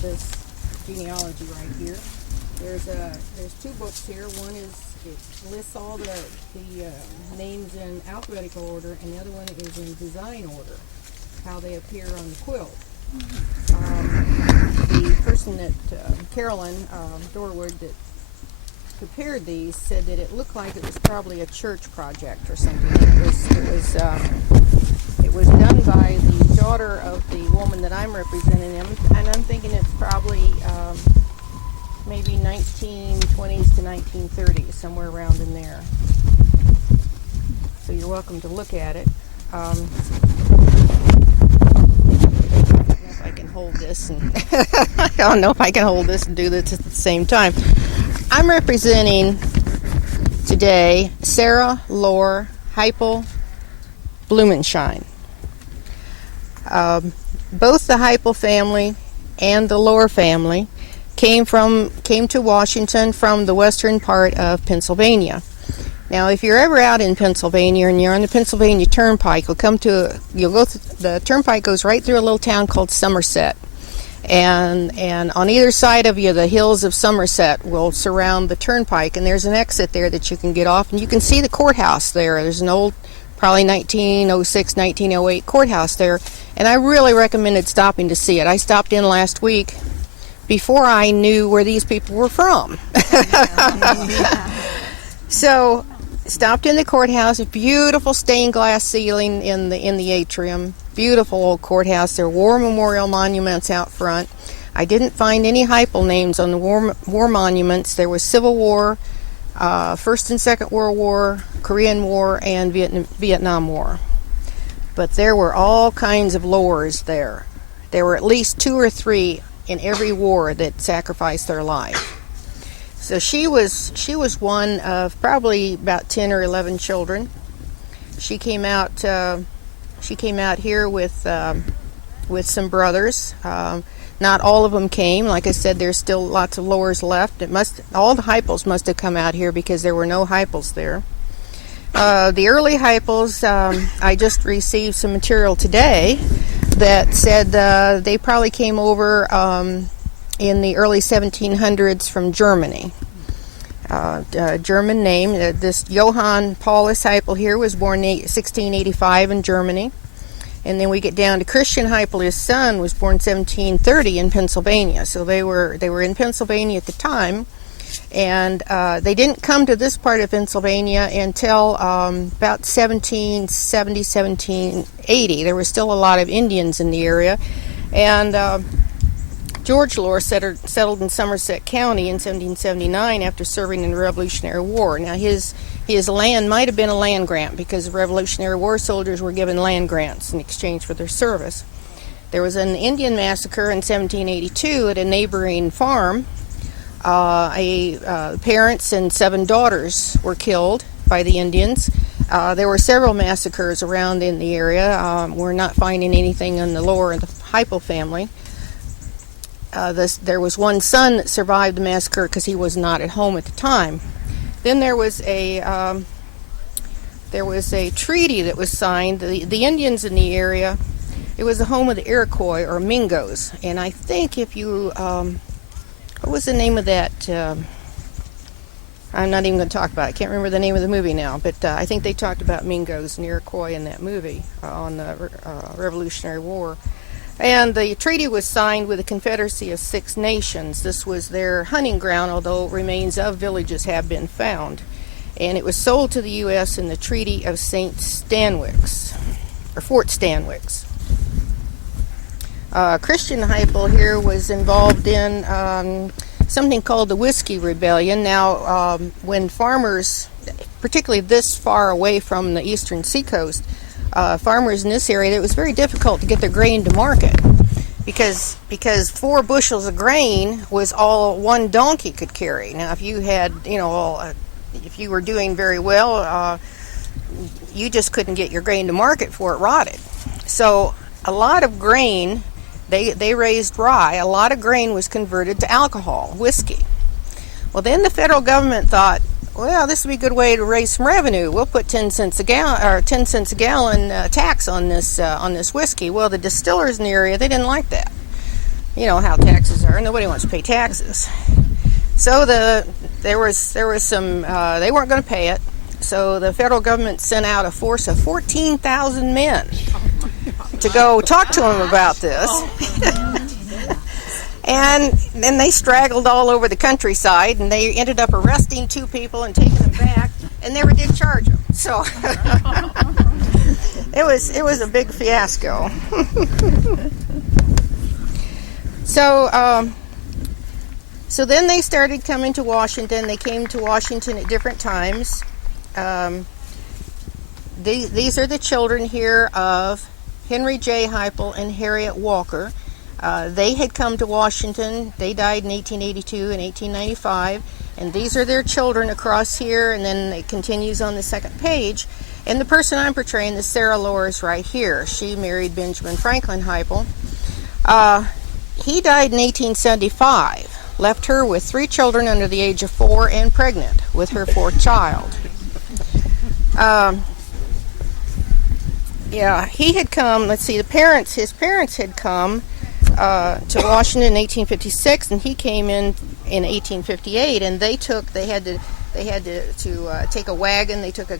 this genealogy right here. There's two books here. One it lists all the names in alphabetical order, and the other one is in design order, how they appear on the quilt. The person that Carolyn Dorwood that prepared these said that it looked like it was probably a church project or something. It was done by the daughter of the woman that I'm representing, and I'm thinking it's probably maybe 1920s to 1930s, somewhere around in there. So you're welcome to look at it. I don't know if I can hold this, and I don't know if I can hold this and do this at the same time. I'm representing today Sarah, Lohr, Heiple, Blumenschein. Both the Heiple family and the Lohr family came to Washington from the western part of Pennsylvania. Now, if you're ever out in Pennsylvania and you're on the Pennsylvania Turnpike, the turnpike goes right through a little town called Somerset. And on either side of you, the hills of Somerset will surround the turnpike, and there's an exit there that you can get off, and you can see the courthouse there. There's an old, probably 1906, 1908 courthouse there, and I really recommended stopping to see it. I stopped in last week before I knew where these people were from. So, stopped in the courthouse, a beautiful stained glass ceiling in the atrium, beautiful old courthouse. There are war memorial monuments out front. I didn't find any Heiple names on the war monuments. There was Civil War, First and Second World War, Korean War, and Vietnam War. But there were all kinds of Lohrs there. There were at least 2 or 3 in every war that sacrificed their life. So she was one of probably about 10 or 11 children. She came out here with some brothers. Not all of them came. Like I said, there's still lots of Lohrs left. All the Heiples must have come out here because there were no Heiples there. The early Heiples, I just received some material today that said they probably came over in the early 1700s from Germany. German name. This Johann Paulus Heiple here was born in 1685 in Germany. And then we get down to Christian Heiple, his son, was born 1730 in Pennsylvania. So they were in Pennsylvania at the time. And they didn't come to this part of Pennsylvania until about 1770, 1780. There were still a lot of Indians in the area. And George Lohr settled in Somerset County in 1779 after serving in the Revolutionary War. Now his land might have been a land grant because the Revolutionary War soldiers were given land grants in exchange for their service. There was an Indian massacre in 1782 at a neighboring farm. Parents and 7 daughters were killed by the Indians. There were several massacres around in the area. We're not finding anything in the Lohr and the Heiple family. There was one son that survived the massacre because he was not at home at the time. Then there was a treaty that was signed. The Indians in the area, it was the home of the Iroquois or Mingos, and I think if you what was the name of that? I'm not even going to talk about it. I can't remember the name of the movie now, but I think they talked about Mingos and Iroquois in that movie on the Revolutionary War. And the treaty was signed with a confederacy of 6 nations. This was their hunting ground, although remains of villages have been found. And it was sold to the U.S. in the Treaty of St. Stanwix, or Fort Stanwix. Christian Heiple here was involved in something called the Whiskey Rebellion. Now, when farmers, particularly this far away from the eastern seacoast, farmers in this area, it was very difficult to get their grain to market because 4 bushels of grain was all one donkey could carry. Now, if you had, if you were doing very well, you just couldn't get your grain to market before it rotted. So a lot of grain, they raised rye, a lot of grain was converted to alcohol, whiskey. Well, then the federal government thought, well, this would be a good way to raise some revenue. We'll put 10 cents a gallon tax on this whiskey. Well, the distillers in the area, they didn't like that. you know how taxes are. Nobody wants to pay taxes. So there was some, they weren't going to pay it. So the federal government sent out a force of 14,000 men to go talk to them about this. And then they straggled all over the countryside, and they ended up arresting 2 people and taking them back, and never did charge them. So it was a big fiasco. So then they started coming to Washington. They came to Washington at different times. These are the children here of Henry J. Heiple and Harriet Walker. They had come to Washington. They died in 1882 and 1895, and these are their children across here, and then it continues on the second page. And the person I'm portraying is Sarah Lohr is right here. She married Benjamin Franklin Heiple. He died in 1875, left her with 3 children under the age of 4 and pregnant with her 4th child. Yeah, he had come, let's see, his parents had come to Washington in 1856, and he came in 1858, and they had to take a wagon. They took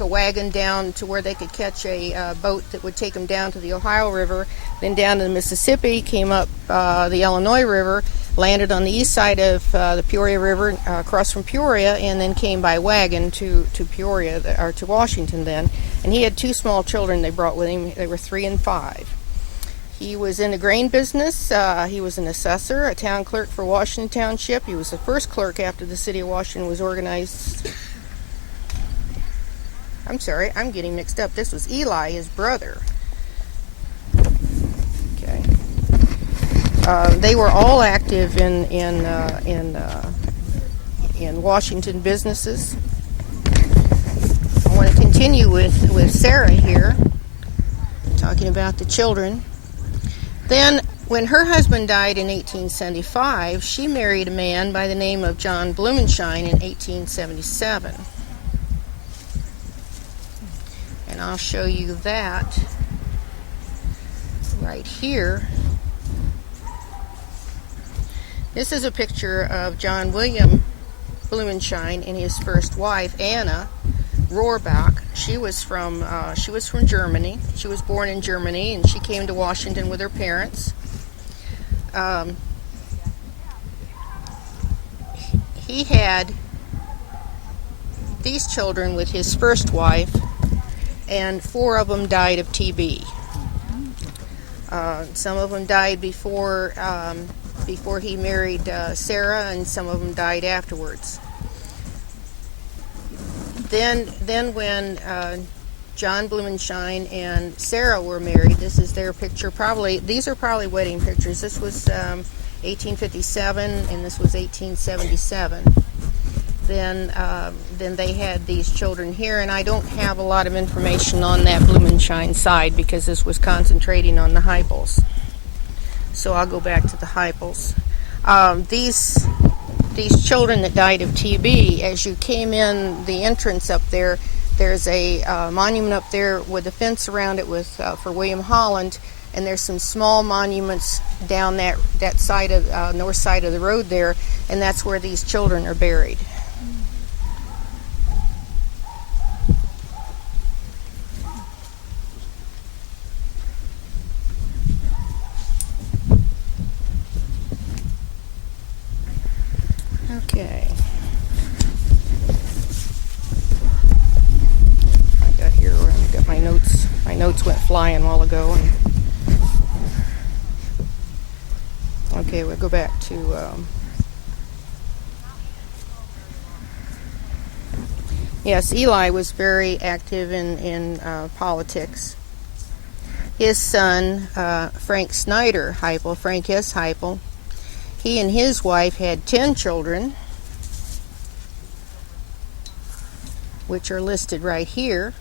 a wagon down to where they could catch a boat that would take them down to the Ohio River, then down to the Mississippi, came up the Illinois River, landed on the east side of the Peoria River, across from Peoria, and then came by wagon to Peoria, or to Washington then. And he had 2 small children they brought with him. They were 3 and 5. He was in the grain business. He was an assessor, a town clerk for Washington Township. He was the first clerk after the city of Washington was organized. I'm sorry, I'm getting mixed up. This was Eli, his brother. Okay. They were all active in Washington businesses. I want to continue with Sarah here, talking about the children. Then, when her husband died in 1875, she married a man by the name of John Blumenshine in 1877. And I'll show you that right here. This is a picture of John William Blumenshine and his first wife, Anna Rohrbach. She was from Germany. She was born in Germany, and she came to Washington with her parents. He had these children with his first wife, and 4 of them died of TB. Some of them died before he married Sarah, and some of them died afterwards. Then when John Blumenshine and Sarah were married, this is their picture. These are probably wedding pictures. This was 1857, and this was 1877. Then they had these children here, and I don't have a lot of information on that Blumenshine side because this was concentrating on the Heiples. So I'll go back to the Heiples. These children that died of TB, as you came in the entrance up there, there's a monument up there with a fence around it with for William Holland, and there's some small monuments down that side of north side of the road there, and that's where these children are buried. Okay. I've got my notes. My notes went flying a while ago. Okay, we'll go back to yes, Eli was very active in politics. His son, Frank Snyder Heiple, Frank S. Heiple, he and his wife had 10 children, which are listed right here.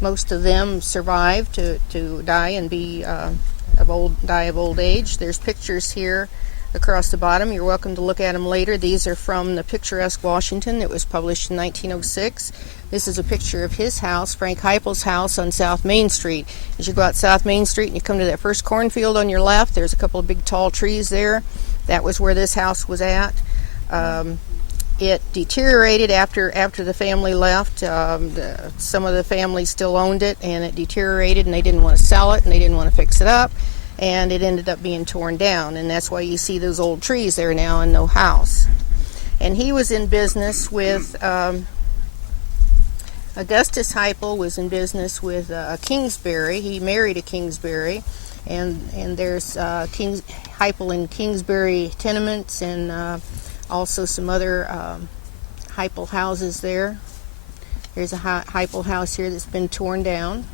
Most of them survived to die and be die of old age. There's pictures here across the bottom. You're welcome to look at them later. These are from the Picturesque Washington. It was published in 1906. This is a picture of his house, Frank Heiple's house on South Main Street. As you go out South Main Street and you come to that first cornfield on your left, there's a couple of big tall trees there. That was where this house was at. It deteriorated after the family left. Some of the family still owned it, and it deteriorated, and they didn't want to sell it, and they didn't want to fix it up, and it ended up being torn down, and that's why you see those old trees there now and no house. And he was in business with Augustus Heiple was in business with Kingsbury. He married a Kingsbury, and there's Heiple in Kingsbury tenements, and also some other Heiple houses there. There's a Heiple house here that's been torn down.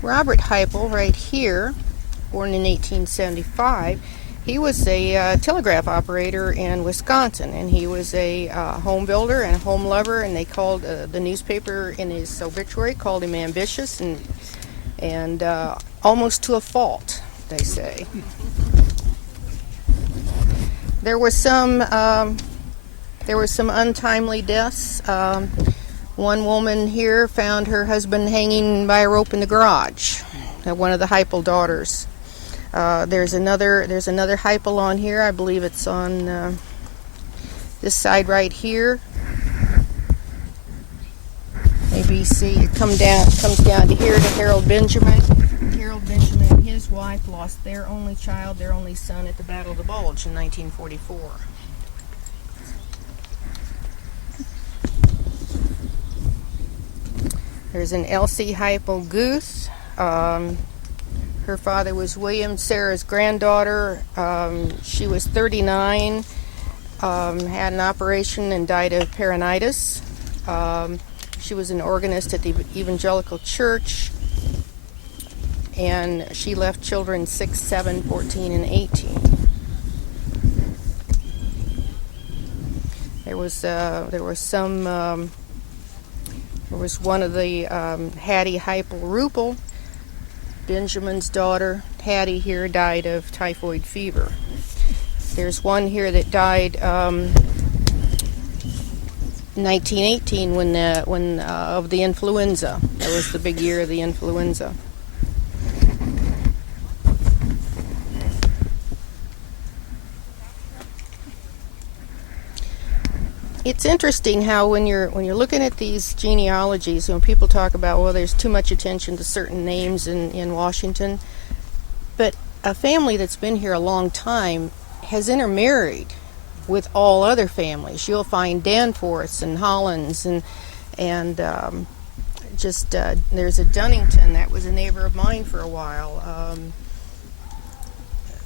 Robert Heiple, right here, born in 1875, he was a telegraph operator in Wisconsin, and he was a home builder and a home lover, and they called the newspaper in his obituary called him ambitious and almost to a fault, they say. There were some untimely deaths. One woman here found her husband hanging by a rope in the garage. One of the Heiple daughters. There's another Heiple on here. I believe it's on this side right here. Maybe see it comes down to here to Harold Benjamin. Harold Benjamin and his wife lost their only child, their only son, at the Battle of the Bulge in 1944. There's an Elsie Heiple Guth. Her father was William, Sarah's granddaughter. She was 39, had an operation and died of peritonitis. She was an organist at the Evangelical Church, and she left children 6, 7, 14, and 18. There was one of the Hattie Heiple Rupel, Benjamin's daughter. Hattie here died of typhoid fever. There's one here that died 1918 when of the influenza. That was the big year of the influenza. It's interesting how when you're looking at these genealogies, people talk about, well, there's too much attention to certain names in Washington, but a family that's been here a long time has intermarried with all other families. You'll find Danforths and Hollands and there's a Dunnington that was a neighbor of mine for a while.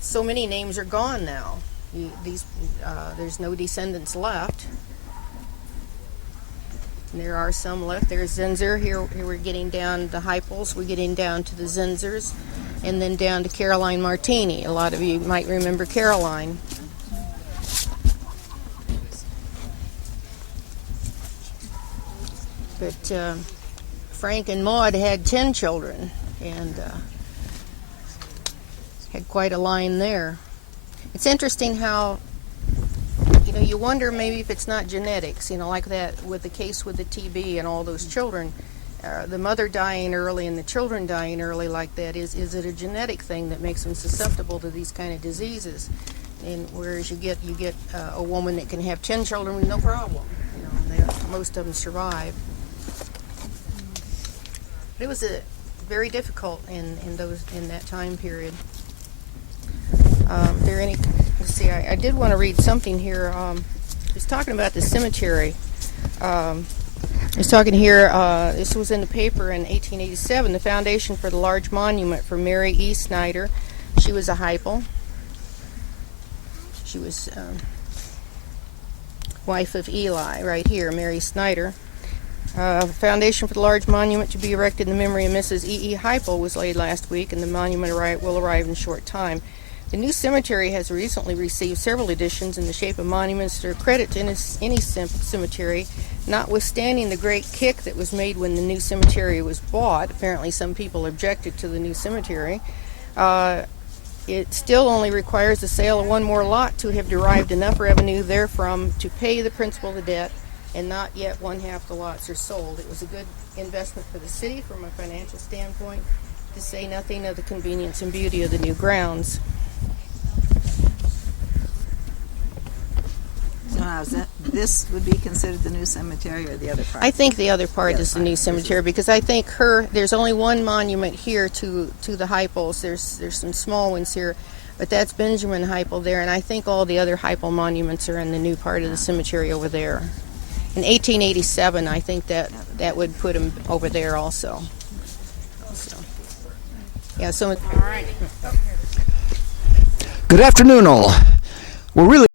So many names are gone now. There's no descendants left. And there are some left. There's Zinzer. Here we're getting down the Heiples. We're getting down to the Zinzers, and then down to Caroline Martini. A lot of you might remember Caroline. But Frank and Maud had 10 children, and had quite a line there. It's interesting how you wonder maybe if it's not genetics, like that with the case with the TB and all those children, the mother dying early and the children dying early like that. Is it a genetic thing that makes them susceptible to these kind of diseases? And whereas you get a woman that can have 10 children with no problem, most of them survive. But it was very difficult in that time period. Let's see, I did want to read something here. He's talking about the cemetery. He's talking here, this was in the paper in 1887, the foundation for the large monument for Mary E. Snyder. She was a Heiple. She was wife of Eli, right here, Mary Snyder. Foundation for the large monument to be erected in the memory of Mrs. E. E. Heiple was laid last week, and the monument will arrive in a short time. The new cemetery has recently received several additions in the shape of monuments that are credit to any cemetery, notwithstanding the great kick that was made when the new cemetery was bought. Apparently some people objected to the new cemetery. It still only requires the sale of one more lot to have derived enough revenue therefrom to pay the principal of the debt, and not yet one half the lots are sold. It was a good investment for the city from a financial standpoint, to say nothing of the convenience and beauty of the new grounds. So now, this would be considered the new cemetery, or the other part? I think the other part is the new cemetery, because I think there's only one monument here to the Heiples. There's some small ones here, but that's Benjamin Heiple there, and I think all the other Heiple monuments are in the new part of the cemetery over there. In 1887, I think that would put him over there also. Yeah, so. Good afternoon, all. We're really